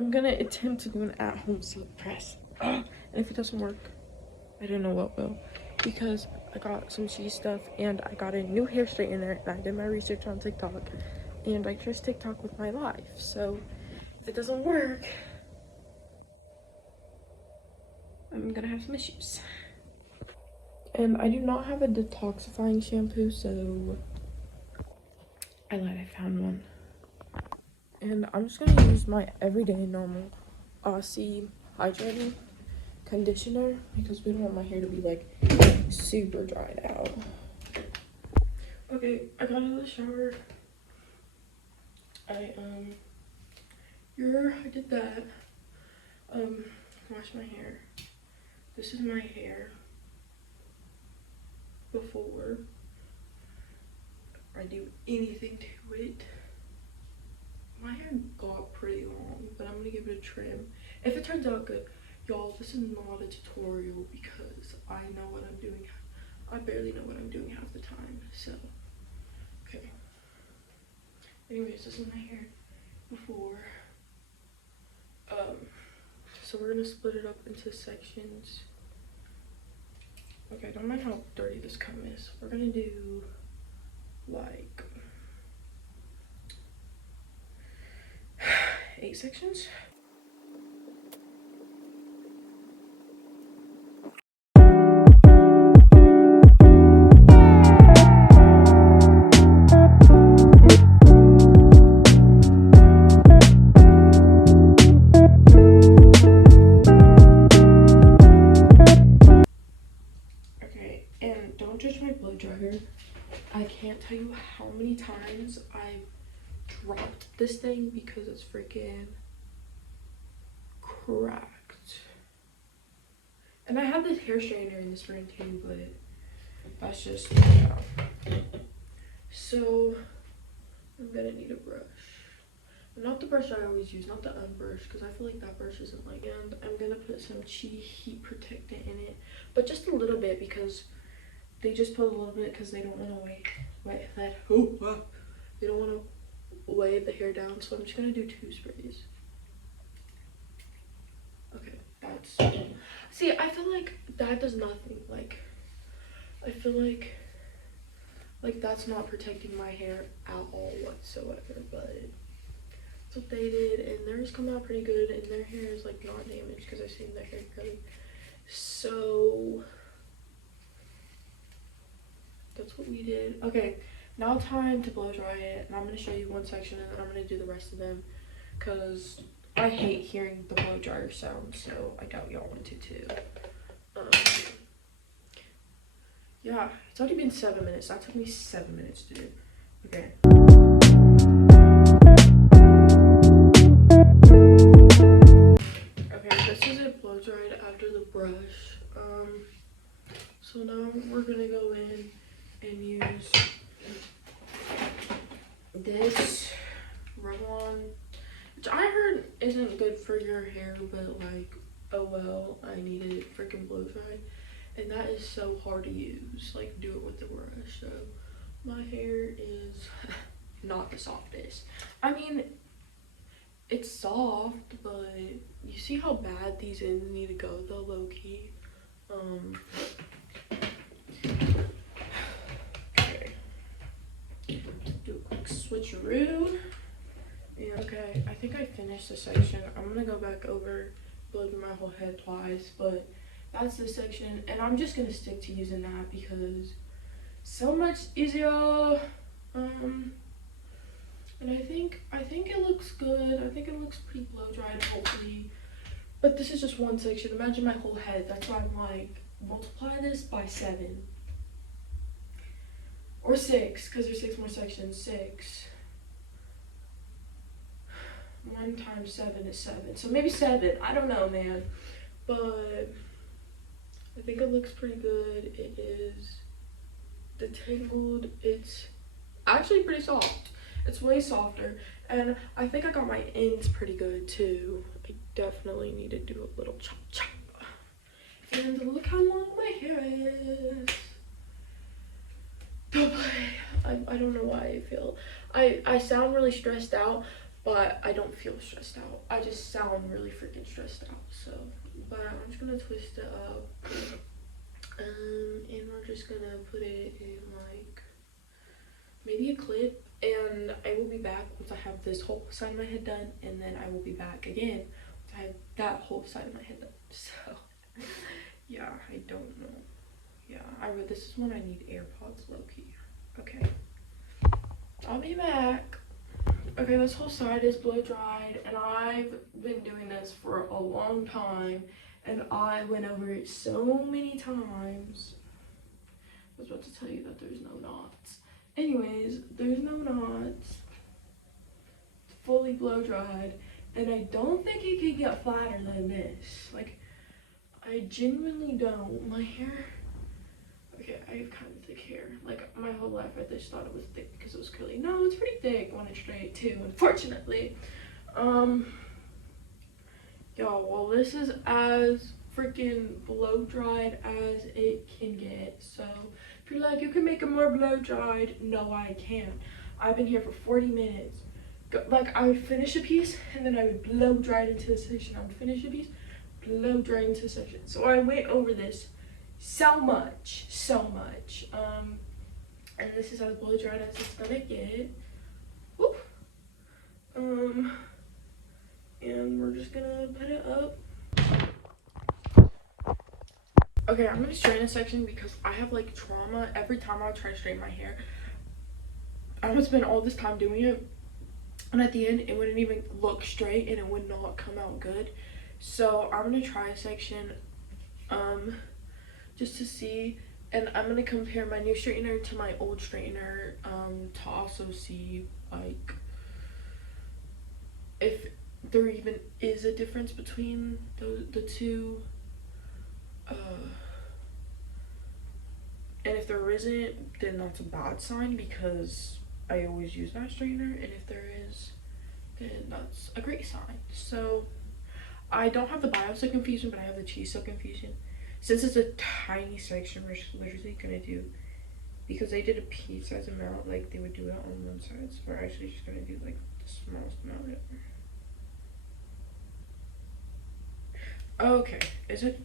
I'm gonna attempt to do an at-home silk press. And if it doesn't work, I don't know what will. Because I got some cheese stuff and I got a new hair straightener and I did my research on TikTok and I trust TikTok with my life. So if it doesn't work, I'm gonna have some issues. And I do not have a detoxifying shampoo, so I lied, I found one. And I'm just gonna use my everyday normal Aussie hydrating conditioner because we don't want my hair to be like super dried out. Okay, I got out of the shower. I did that. Washed my hair. This is my hair before I do anything to it. My hair got pretty long, but I'm gonna give it a trim. If it turns out good, y'all, this is not a tutorial because I know what I'm doing. I barely know what I'm doing half the time, so, okay. Anyways, this is my hair before. So we're gonna split it up into sections. Okay, don't mind how dirty this comb is. We're gonna do like 8 sections. Okay, and don't judge my blow dryer. I can't tell you how many times I've dropped this thing because it's freaking cracked. And I have this hair straightener in this room too, but that's just, yeah. So I'm gonna need a brush. Not the brush I always use, not the unbrush, because I feel like that brush isn't like, and I'm gonna put some cheaty heat protectant in it, but just a little bit because they just put a little bit because they don't want to they don't want to weigh the hair down, so I'm just gonna do 2 sprays. Okay, that's, see, I feel like that does nothing. Like, I feel like that's not protecting my hair at all whatsoever, but that's what they did, and theirs come out pretty good, and their hair is like not damaged because I've seen their hair curly. So that's what we did. Okay, now time to blow dry it, and I'm going to show you one section and then I'm going to do the rest of them because I hate hearing the blow dryer sound, so I doubt y'all wanted to. Yeah, it's already been 7 minutes. That took me 7 minutes to do. Okay. Okay, this is it blow dried after the brush. So now we're gonna go in and use this Revlon, which I heard isn't good for your hair, but like, oh well, I needed it freaking blow dried, and that is so hard to use. Like, do it with the brush. So my hair is not the softest. I mean, it's soft, but you see how bad these ends need to go though, low key. Okay. Do a quick switcheroo. And okay, I think I finished this section. I'm gonna go back over, blow through my whole head twice, but that's this section, and I'm just gonna stick to using that because so much easier. And I think it looks good. I think it looks pretty blow dried, hopefully. But this is just one section. Imagine my whole head. That's why I'm like, multiply this by 7 or 6, because there's 6 more sections. 6. 1 times 7 is 7. So maybe 7. I don't know, man. But I think it looks pretty good. It is detangled. It's actually pretty soft. It's way softer, and I think I got my ends pretty good too. I definitely need to do a little chop chop. And look how long my hair is. I don't know why I sound really stressed out, but I don't feel stressed out. I just sound really freaking stressed out. So, but I'm just gonna twist it up, and we're just gonna put it in like maybe a clip, and I will be back once I have this whole side of my head done, and then I will be back again once I have that whole side of my head done. So, yeah, I don't know. Yeah, this is when I need AirPods low key. Okay, I'll be back. Okay, this whole side is blow dried, and I've been doing this for a long time, and I went over it so many times. I was about to tell you that there's no knots. Anyways, there's no knots. It's fully blow dried, and I don't think it could get flatter than this. Like, I genuinely don't. My hair, okay, I have kind of thick hair. Like, my whole life I just thought it was thick because it was curly. No, it's pretty thick when it's straight too, unfortunately. Y'all, well, this is as freaking blow dried as it can get. So if you're like, you can make it more blow dried, no, I can't. I've been here for 40 minutes. Like, I would finish a piece and then I would blow dry it into the section. I would finish a piece, blow dry into the section. So I went over this so much. And this is as blow dried as it's gonna get. Whoop. And we're just gonna put it up. Okay, I'm gonna straighten this section because I have like trauma. Every time I try to straighten my hair, I would spend all this time doing it, and at the end it wouldn't even look straight and it would not come out good. So I'm gonna try a section just to see, and I'm gonna compare my new straightener to my old straightener to also see like if there even is a difference between the two, and if there isn't, then that's a bad sign because I always use that straightener, and if there is, then that's a great sign. So I don't have the bio-silk infusion, but I have the cheese silk infusion. Since it's a tiny section, we're just literally gonna do, because they did a pea size amount, like they would do it on one side, so we're actually just gonna do like the smallest amount of it. Okay, is it?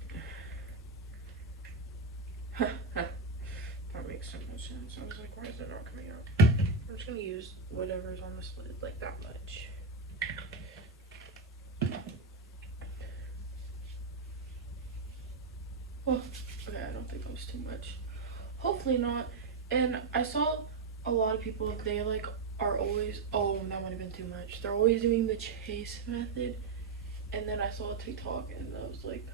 That makes so much sense. I was like, why is it not coming out? I'm just gonna use whatever's on this lid, like that much. Well, okay, I don't think that was too much. Hopefully not. And I saw a lot of people, they like are always, oh, that might have been too much. They're always doing the chase method. And then I saw a TikTok and I was like,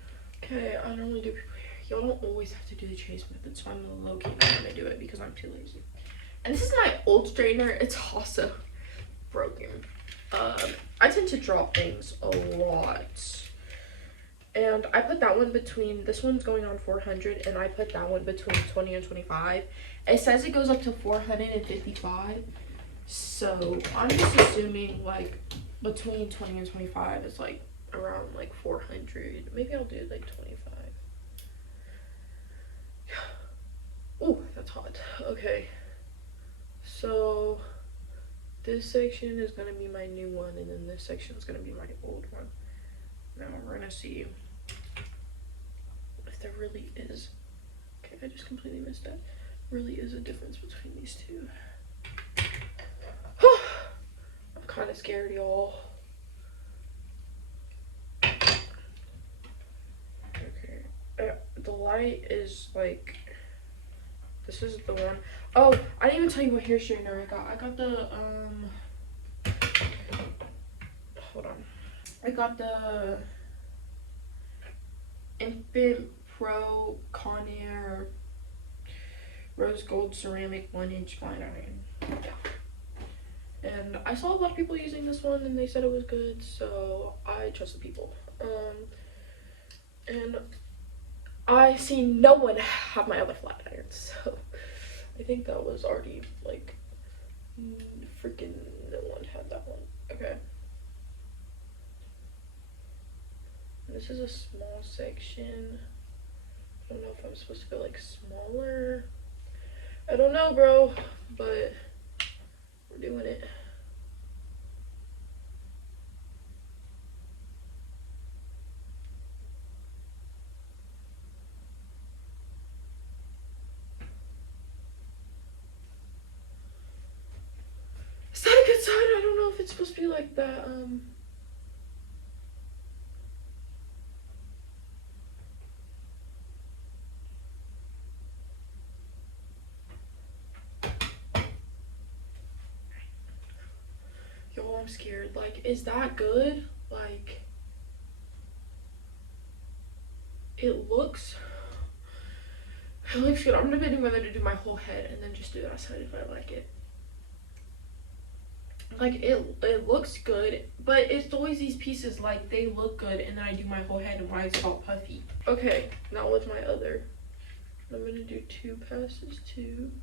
okay, I don't really do people hair. Y'all don't always have to do the chase method, so I'm low-key not gonna do it because I'm too lazy. And this is my old straightener. It's also broken. I tend to drop things a lot. And I put that one between, this one's going on 400, and I put that one between 20 and 25. It says it goes up to 455. So I'm just assuming like between 20 and 25 is like around like 400. Maybe I'll do like 25. Oh, that's hot. Okay. So this section is gonna be my new one, and then this section is gonna be my old one. Now we're gonna see if there really is. Okay, I just completely missed that. Really is a difference between these two. I'm kind of scared, y'all. Okay, the light is like, this is the one. Oh, I didn't even tell you what hair straightener I got. I got the hold on. I got the Infant Pro Conair Rose Gold Ceramic 1-inch fine iron. Yeah. And I saw a lot of people using this one and they said it was good, so I trust the people. And I see no one have my other flat iron, so I think that was already like freaking no one had that one. Okay. This is a small section. I don't know if I'm supposed to go like smaller. I don't know, bro, but we're doing it. side, I don't know if it's supposed to be like that. Yo, I'm scared. Like, is that good? Like, it looks good. I'm debating whether to do my whole head and then just do that side if I like it. Like, it looks good, but it's always these pieces, like, they look good, and then I do my whole head, and why it's all puffy. Okay, now with my other. I'm gonna do 2 passes too.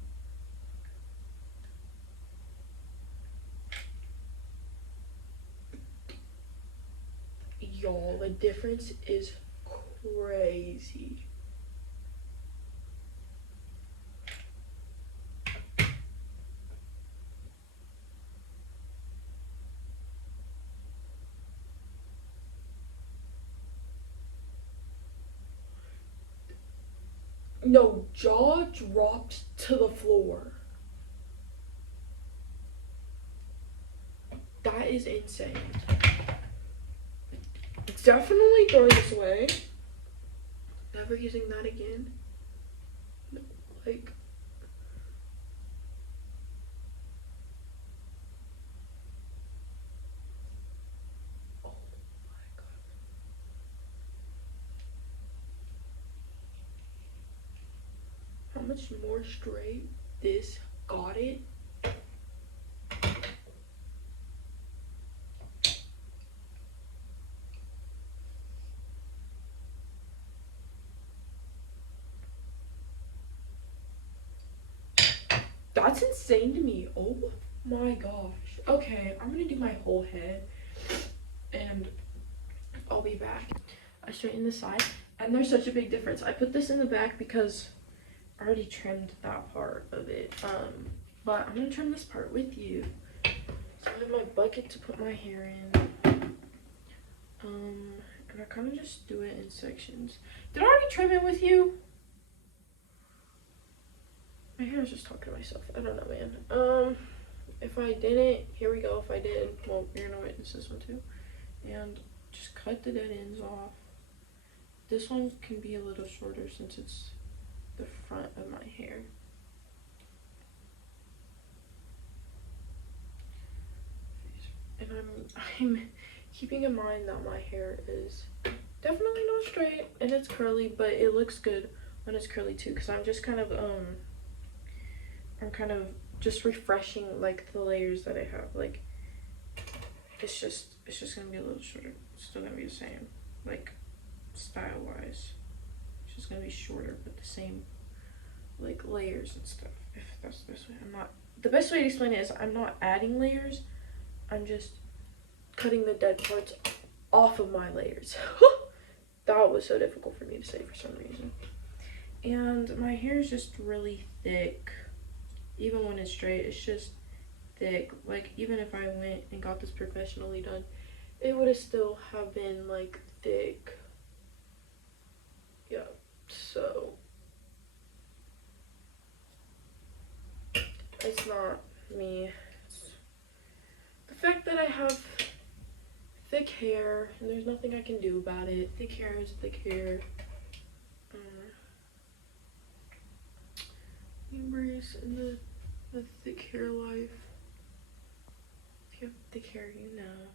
Y'all, the difference is crazy. No, jaw dropped to the floor. That is insane. Definitely throw this away. Never using that again. No, like. Oh my god. How much more straight this got it? That's insane to me. Oh my gosh. Okay, I'm gonna do my whole head and I'll be back. I straightened the side and there's such a big difference. I put this in the back because I already trimmed that part of it. But I'm gonna trim this part with you. So I have my bucket to put my hair in. And I kind of just do it in sections. Did I already trim it with you? My hair is just talking to myself. I don't know, man. If I didn't, here we go. If I did, well, you're gonna witness this one too. And just cut the dead ends off. This one can be a little shorter since it's the front of my hair. And I'm keeping in mind that my hair is definitely not straight and it's curly, but it looks good when it's curly too, because I'm just kind of I'm kind of just refreshing like the layers that I have. Like it's just gonna be a little shorter. It's still gonna be the same, like style wise. It's just gonna be shorter, but the same like layers and stuff. If that's the best way. The best way to explain it is I'm not adding layers. I'm just cutting the dead parts off of my layers. That was so difficult for me to say for some reason. And my hair is just really thick. Even when it's straight, it's just thick. Like, even if I went and got this professionally done, it would have still have been, like, thick. Yeah, so. It's not me. It's the fact that I have thick hair, and there's nothing I can do about it. Thick hair is thick hair. Embrace in the thick hair life. If you have thick hair, you know.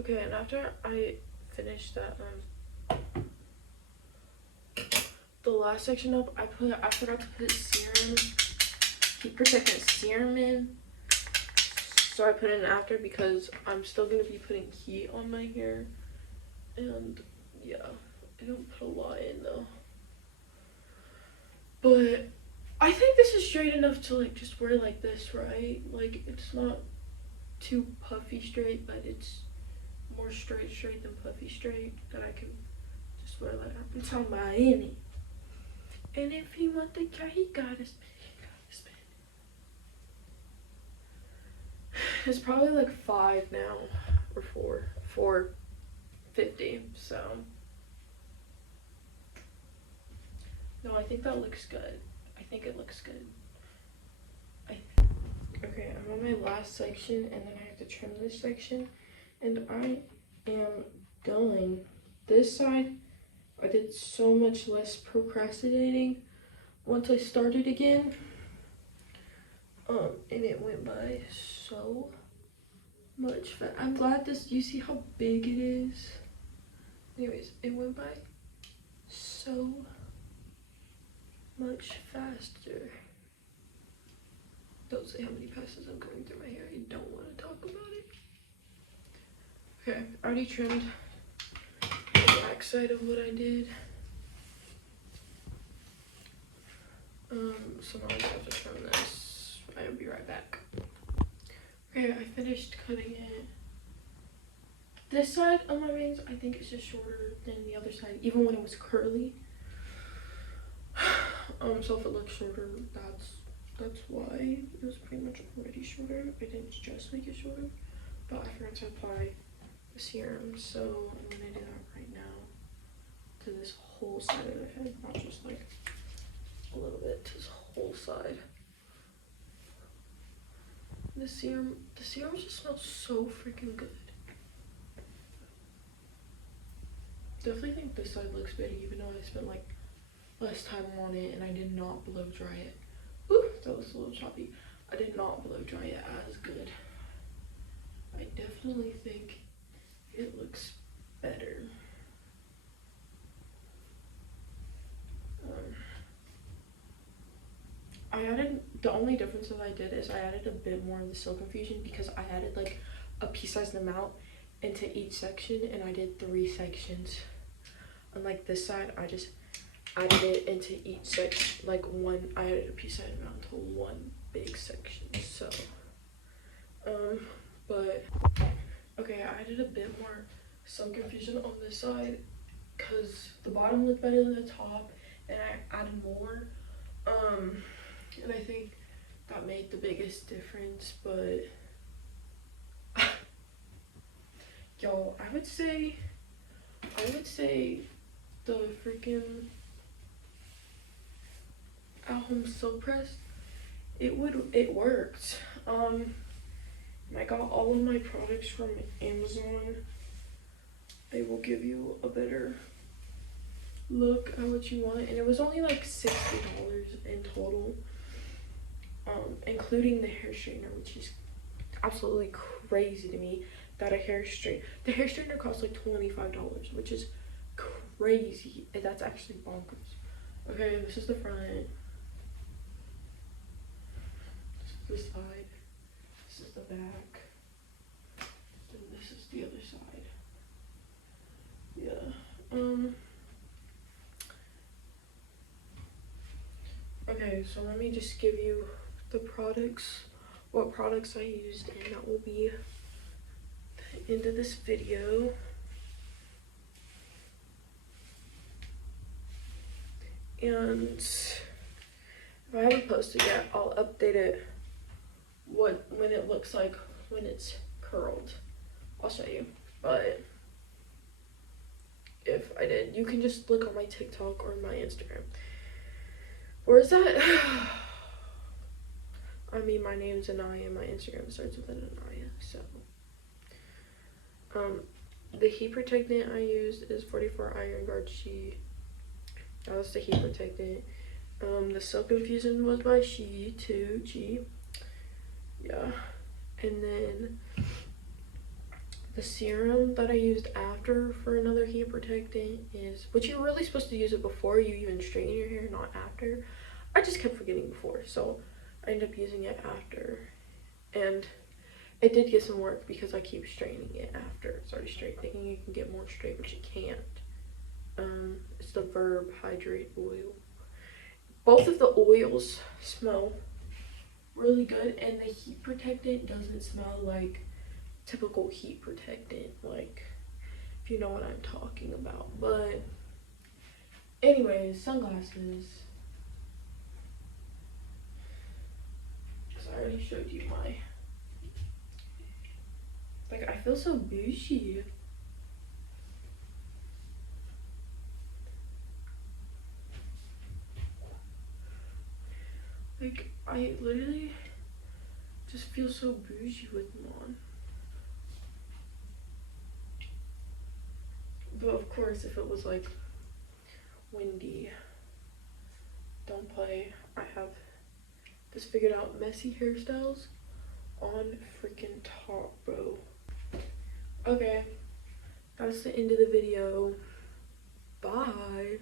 Okay, and after I finished that, the last section up, I forgot to put serum, heat protectant serum in. So I put it in after because I'm still gonna be putting heat on my hair. And yeah, I don't put a lot in though. But I think this is straight enough to like just wear like this, right? Like it's not too puffy straight, but it's more straight than puffy straight that I can just wear like that. I'm talking about any. And if he want the car, he gotta spend. It's probably like 5 now, or 4:50. So No, I think that looks good. I think it looks good. Okay, I'm on my last section and then I have to trim this section. And I am done. This side, I did so much less procrastinating once I started again. And it went by so much fast. I'm glad you see how big it is? Anyways, it went by so much faster. Don't say how many passes I'm going through my hair. I don't want to talk about it. Okay, I already trimmed the back side of what I did. So now I just have to trim this. I'll be right back. Okay, I finished cutting it. This side of my bangs, I think it's just shorter than the other side, even when it was curly. So if it looks shorter, that's why it was pretty much already shorter. I didn't just make it shorter, but I forgot to apply the serum, so I'm gonna do that right now to this whole side of the head, not just like a little bit, to this whole side. The serum just smells so freaking good. Definitely think this side looks better, even though I spent like less time on it and I did not blow dry it. Ooh, that was a little choppy. I did not blow dry it as good. I definitely think it looks better. I added, the only difference that I did is I added a bit more of the Silk Infusion because I added like a pea-sized amount into each section and I did 3 sections. Unlike this side, I just added it into each section, like I added a pea-sized amount to one big section, so. But, okay, I added a bit more Silk Infusion on this side because the bottom looked better than the top and I added more. And I think that made the biggest difference, but y'all, I would say the freaking At Home Silk Press, it worked. I got all of my products from Amazon. They will give you a better look at what you want, and it was only like $60 in total, including the hair straightener, which is absolutely crazy to me that the hair straightener costs like $25, which is crazy. That's actually bonkers. Okay, this is the front, this is the side, this is the back, and this is the other side. Yeah. Okay, so let me just give you the products, what products I used, and that will be the end of this video. And if I haven't posted yet, I'll update it when it looks like when it's curled. I'll show you. But if I did, you can just look on my TikTok or my Instagram. Where is that? I mean, my name's Anaya, my Instagram starts with an Anaya, so. The heat protectant I used is 44 Iron Guard She. That was the heat protectant. The Silk Infusion was by She too, G. Yeah. And then the serum that I used after for another heat protectant is, which you're really supposed to use it before you even straighten your hair, not after. I just kept forgetting before, so I ended up using it after. And it did get some work because I keep straightening it after it's already straight, thinking you can get more straight, but you can't. It's the Verb Hydrate Oil. Both of the oils smell really good, and the heat protectant doesn't smell like typical heat protectant, like, if you know what I'm talking about. But anyways, sunglasses, because I already showed you my, like, I feel so bougie. Like, I literally just feel so bougie with them on. But of course, if it was like windy, don't play. I have just figured out messy hairstyles on freaking top, bro. Okay, that's the end of the video. Bye.